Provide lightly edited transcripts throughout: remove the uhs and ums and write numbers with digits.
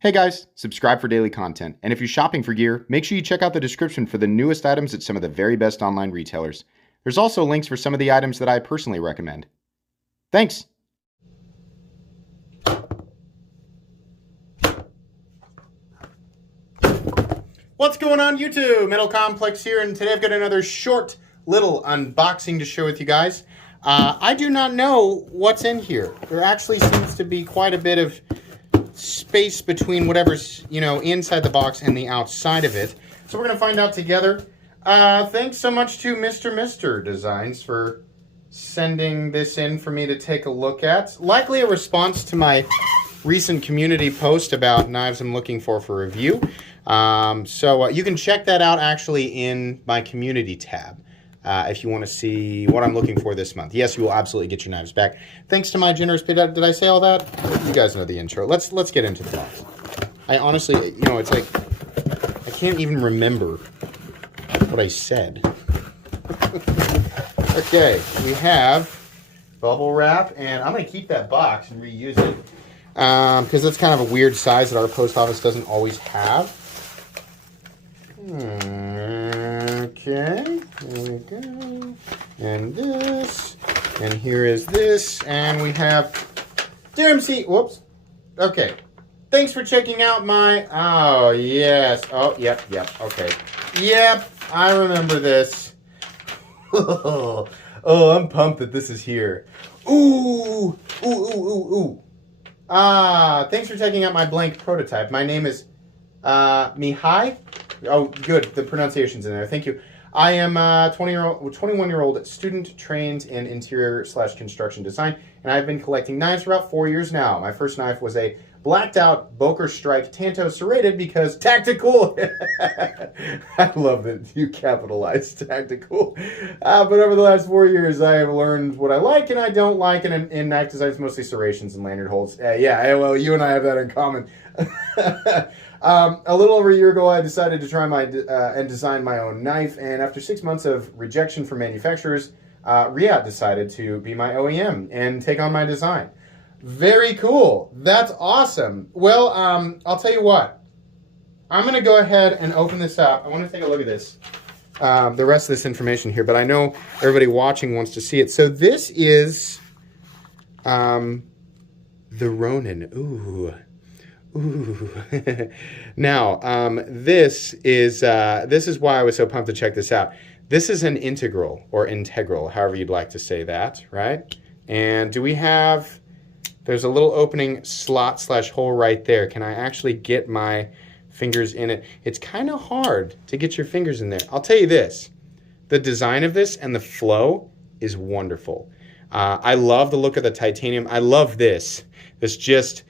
Hey guys, subscribe for daily content. And if you're shopping for gear, make sure you check out the description for the newest items at some of the very best online retailers. There's also links for some of the items that I personally recommend. Thanks! What's going on YouTube? Metal Complex here, and today I've got another short little unboxing to share with you guys. I do not know what's in here. There actually seems to be quite a bit of space between whatever's, inside the box and the outside of it. So we're going to find out together. Thanks so much to Mr. Designs for sending this in for me to take a look at. Likely a response to my recent community post about knives I'm looking for review. So you can check that out actually in my community tab. If you want to see what I'm looking for this month. Yes, you will absolutely get your knives back. Thanks to my generous pay. Did I say all that? You guys know the intro. Let's get into the box. I honestly, it's like I can't even remember what I said. Okay, we have bubble wrap, and I'm going to keep that box and reuse it because that's kind of a weird size that our post office doesn't always have. Okay, there we go. And this, and here is this, and we have DMC. Whoops. Okay. Thanks for checking out my. Oh yes. Oh yep. Okay. Yep. I remember this. Oh, I'm pumped that this is here. Ooh. Thanks for checking out my blank prototype. My name is Mihai. Oh, good. The pronunciation's in there. Thank you. I am a 21-year-old student trained in interior/construction design, and I've been collecting knives for about 4 years now. My first knife was a blacked-out Boker Strike Tanto serrated because tactical. I love that you capitalized tactical. But over the last 4 years, I have learned what I like and I don't like, and in knife design, it's mostly serrations and lanyard holds. Yeah, well, you and I have that in common. A little over a year ago, I decided to try and design my own knife, and after 6 months of rejection from manufacturers, Riyadh decided to be my OEM and take on my design. Very cool. That's awesome. Well, I'll tell you what. I'm going to go ahead and open this up. I want to take a look at this, the rest of this information here, but I know everybody watching wants to see it. So this is the Ronin. Ooh. Now, this is why I was so pumped to check this out. This is an integral, or integral, however you'd like to say that, right? And do we have, there's a little opening slot/hole right there. Can I actually get my fingers in it? It's kind of hard to get your fingers in there. I'll tell you this, the design of this and the flow is wonderful. I love the look of the titanium. I love this. It's just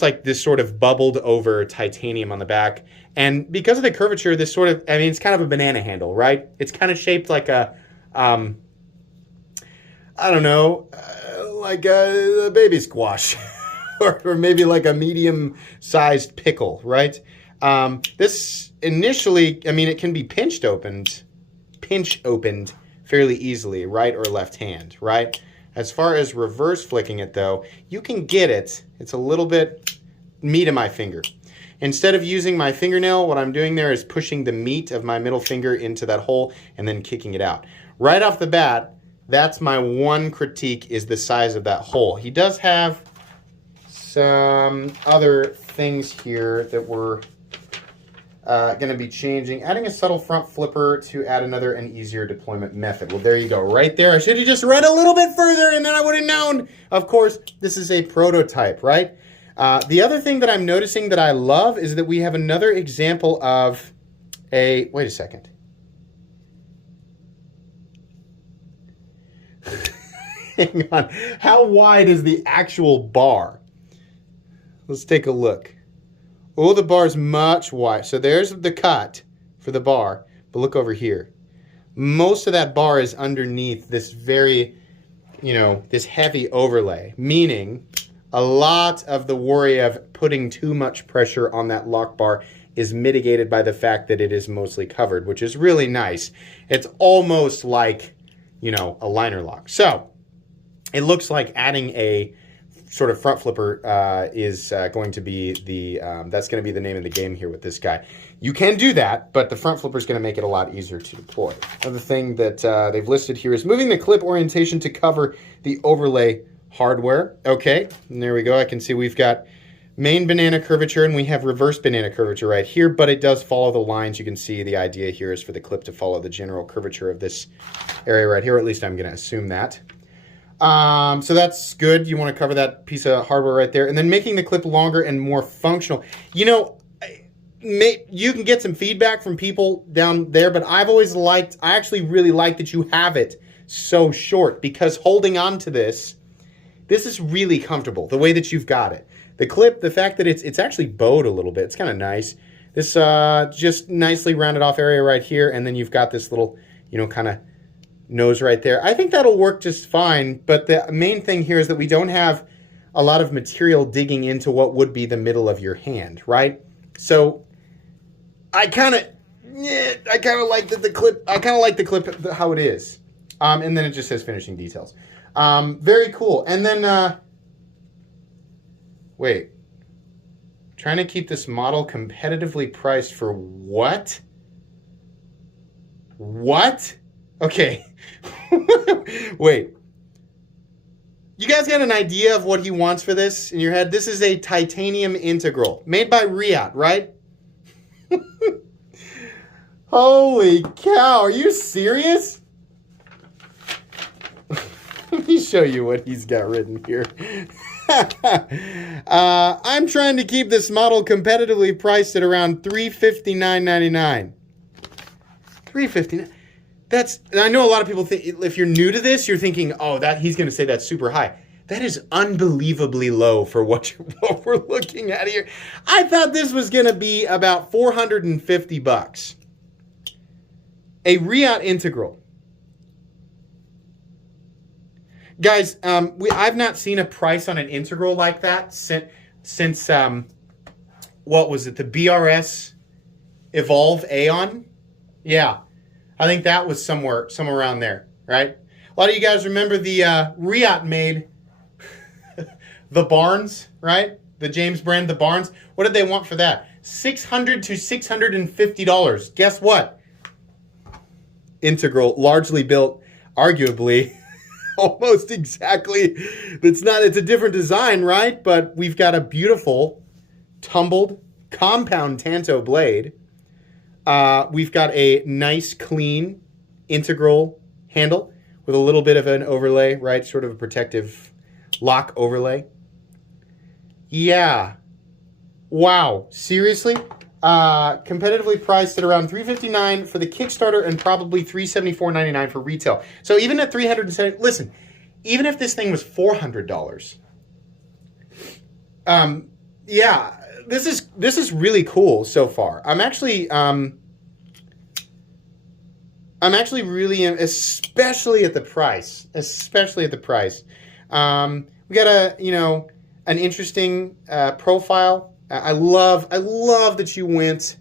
like this sort of bubbled over titanium on the back. And because of the curvature, this sort of, it's kind of a banana handle, right? It's kind of shaped like a, I don't know, like a baby squash or maybe like a medium-sized pickle, right? This initially, it can be pinch opened fairly easily, right or left hand, right? As far as reverse flicking it, though, you can get it. It's a little bit meat of my finger. Instead of using my fingernail, what I'm doing there is pushing the meat of my middle finger into that hole and then kicking it out. Right off the bat, that's my one critique, is the size of that hole. He does have some other things here that we're going to be changing. Adding a subtle front flipper to add another and easier deployment method. Well, there you go. Right there. I should have just read a little bit further and then I would have known. Of course, this is a prototype, right? The other thing that I'm noticing that I love is that we have another example of a... Wait a second. Hang on. How wide is the actual bar? Let's take a look. Oh, the bar's much wider. So there's the cut for the bar. But look over here. Most of that bar is underneath this very, this heavy overlay. Meaning a lot of the worry of putting too much pressure on that lock bar is mitigated by the fact that it is mostly covered, which is really nice. It's almost like, a liner lock. So it looks like adding a sort of front flipper is going to be that's going to be the name of the game here with this guy. You can do that, but the front flipper is going to make it a lot easier to deploy. Another thing that they've listed here is moving the clip orientation to cover the overlay hardware. Okay, and there we go. I can see we've got main banana curvature and we have reverse banana curvature right here, but it does follow the lines. You can see the idea here is for the clip to follow the general curvature of this area right here, or at least I'm going to assume that. So that's good. You want to cover that piece of hardware right there. And then making the clip longer and more functional. You know, you can get some feedback from people down there, but I actually really like that you have it so short, because holding on to this is really comfortable, the way that you've got it. The clip, the fact that it's actually bowed a little bit, it's kind of nice. This just nicely rounded off area right here, and then you've got this little, you know, kind of nose right there. I think that'll work just fine, but the main thing here is that we don't have a lot of material digging into what would be the middle of your hand, right? So I kind of like the clip how it is. And then it just says finishing details. Very cool. And then wait. Trying to keep this model competitively priced for what? What? Okay. Wait. You guys got an idea of what he wants for this in your head? This is a titanium integral made by Riot, right? Holy cow, are you serious? Let me show you what he's got written here. I'm trying to keep this model competitively priced at around $359.99. $359. I know a lot of people think, if you're new to this, you're thinking, oh, he's going to say that's super high. That is unbelievably low for what we're looking at here. I thought this was going to be about $450. A Riot integral. Guys, I've not seen a price on an integral like that since what was it, the BRS Evolve Aeon? Yeah, I think that was somewhere around there, right? A lot of you guys remember the Riot made the Barnes, right? The James brand, the Barnes. What did they want for that? $600 to $650. Guess what? Integral, largely built, arguably, almost exactly. It's a different design, right? But we've got a beautiful, tumbled, compound Tanto blade. We've got a nice, clean, integral handle with a little bit of an overlay, right? Sort of a protective lock overlay. Yeah. Wow. Seriously? Competitively priced at around $359 for the Kickstarter and probably $374.99 for retail. So even at $370, listen, even if this thing was $400, yeah, this is really cool so far. I'm actually really, especially at the price. We got an interesting profile. I love that you went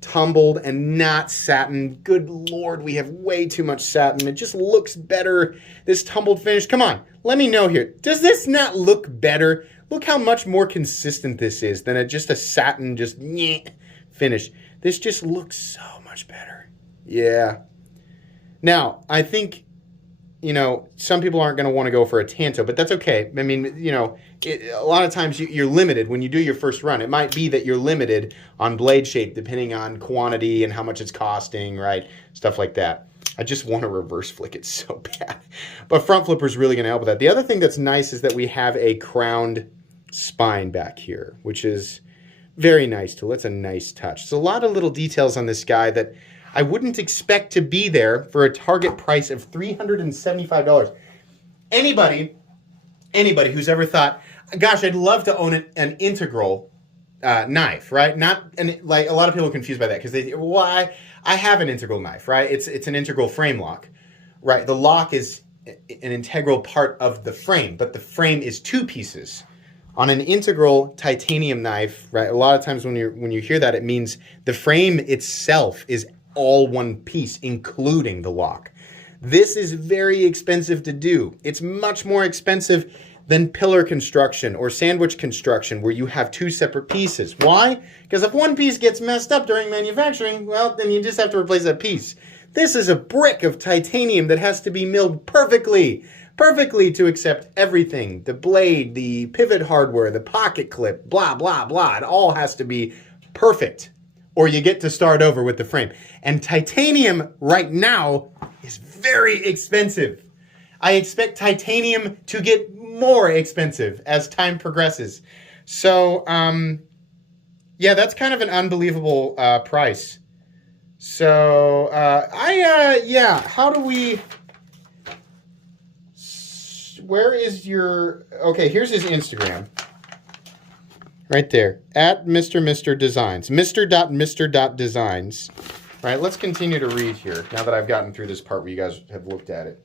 tumbled and not satin. Good Lord, we have way too much satin. It just looks better, this tumbled finish. Come on, let me know here. Does this not look better? Look how much more consistent this is than just a satin, finish. This just looks so much better. Yeah. Now, I think, some people aren't going to want to go for a Tanto, but that's okay. I mean, a lot of times you're limited when you do your first run. It might be that you're limited on blade shape depending on quantity and how much it's costing, right? Stuff like that. I just want to reverse flick it so bad. But front flipper is really going to help with that. The other thing that's nice is that we have a crowned spine back here, which is very nice too. That's a nice touch. There's a lot of little details on this guy that I wouldn't expect to be there for a target price of $375. Anybody who's ever thought, gosh, I'd love to own an integral knife, right? Like a lot of people are confused by that because I have an integral knife, right? It's an integral frame lock, right? The lock is an integral part of the frame, but the frame is two pieces. On an integral titanium knife, right? A lot of times when you hear that, it means the frame itself is all one piece, including the lock. This is very expensive to do. It's much more expensive than pillar construction or sandwich construction where you have two separate pieces. Why? Because if one piece gets messed up during manufacturing, well, then you just have to replace that piece. This is a brick of titanium that has to be milled perfectly to accept everything. The blade, the pivot hardware, the pocket clip, blah, blah, blah. It all has to be perfect, or you get to start over with the frame. And titanium right now is very expensive. I expect titanium to get more expensive as time progresses. So, yeah, that's kind of an unbelievable price. So, yeah, how do we... Where is your... Okay, here's his Instagram. Right there. At Mr. Designs. Mr.Mr.Designs. All right, let's continue to read here, now that I've gotten through this part where you guys have looked at it.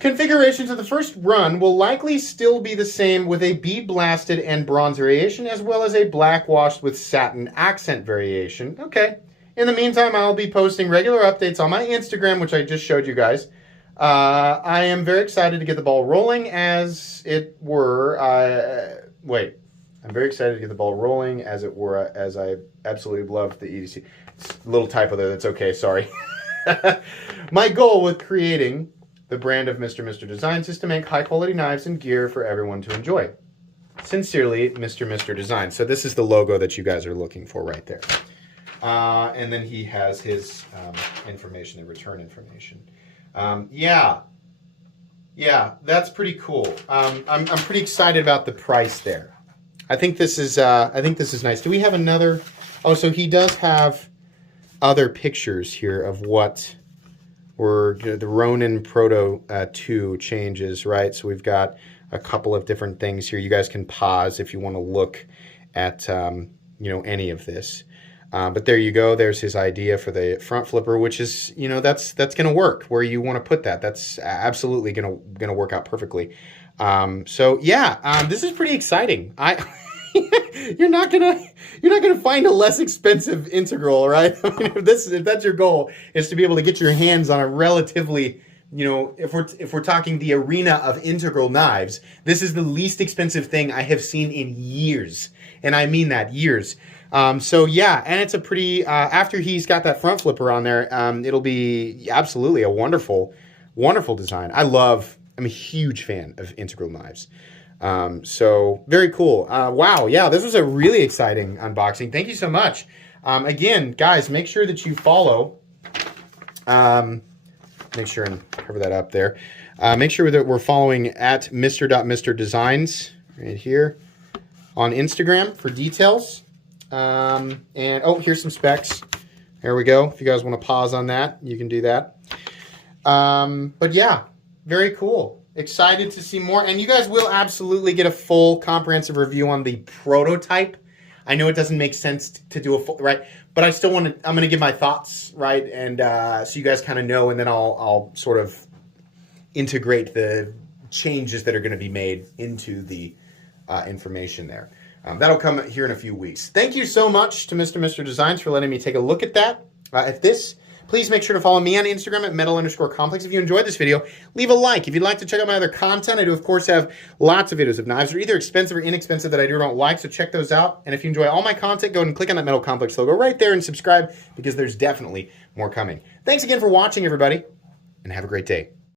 Configurations of the first run will likely still be the same with a bead blasted and bronze variation, as well as a black washed with satin accent variation. Okay. In the meantime, I'll be posting regular updates on my Instagram, which I just showed you guys. I am very excited to get the ball rolling, as it were. I'm very excited to get the ball rolling, as it were, as I absolutely love the EDC. It's a little typo there. That's okay. Sorry. My goal with creating the brand of Mr. Designs is to make high-quality knives and gear for everyone to enjoy. Sincerely, Mr. Designs. So this is the logo that you guys are looking for right there. And then he has his information, the return information. Yeah, that's pretty cool. I'm pretty excited about the price there. I think this is nice. Do we have another? Oh, so he does have other pictures here of what were the Ronin Proto 2 changes, right? So we've got a couple of different things here. You guys can pause if you want to look at any of this. But there you go. There's his idea for the front flipper, which is, that's going to work where you want to put that. That's absolutely going to work out perfectly. So yeah, this is pretty exciting. You're not gonna find a less expensive integral, right? I mean, if that's your goal, is to be able to get your hands on a relatively, if we're talking the arena of integral knives, this is the least expensive thing I have seen in years, and I mean that, years. So yeah, and it's a pretty, after he's got that front flipper on there, it'll be absolutely a wonderful, wonderful design. I'm a huge fan of integral knives. So very cool. Wow. Yeah, this was a really exciting unboxing. Thank you so much. Again, guys, make sure that you follow, make sure and cover that up there. Make sure that we're following at Mr. Designs right here on Instagram for details. And oh, here's some specs. There we go. If you guys want to pause on that, you can do that. But yeah, very cool. Excited to see more. And you guys will absolutely get a full comprehensive review on the prototype. I know it doesn't make sense to do a full, right? But I still I'm going to give my thoughts, right? And so you guys kind of know, and then I'll sort of integrate the changes that are going to be made into the information there. That'll come here in a few weeks. Thank you so much to Mr. Designs for letting me take a look at that, at this. Please make sure to follow me on Instagram at metal_complex. If you enjoyed this video, leave a like. If you'd like to check out my other content, I do, of course, have lots of videos of knives that are either expensive or inexpensive that I do or don't like, so check those out. And if you enjoy all my content, go ahead and click on that Metal Complex logo right there and subscribe, because there's definitely more coming. Thanks again for watching, everybody, and have a great day.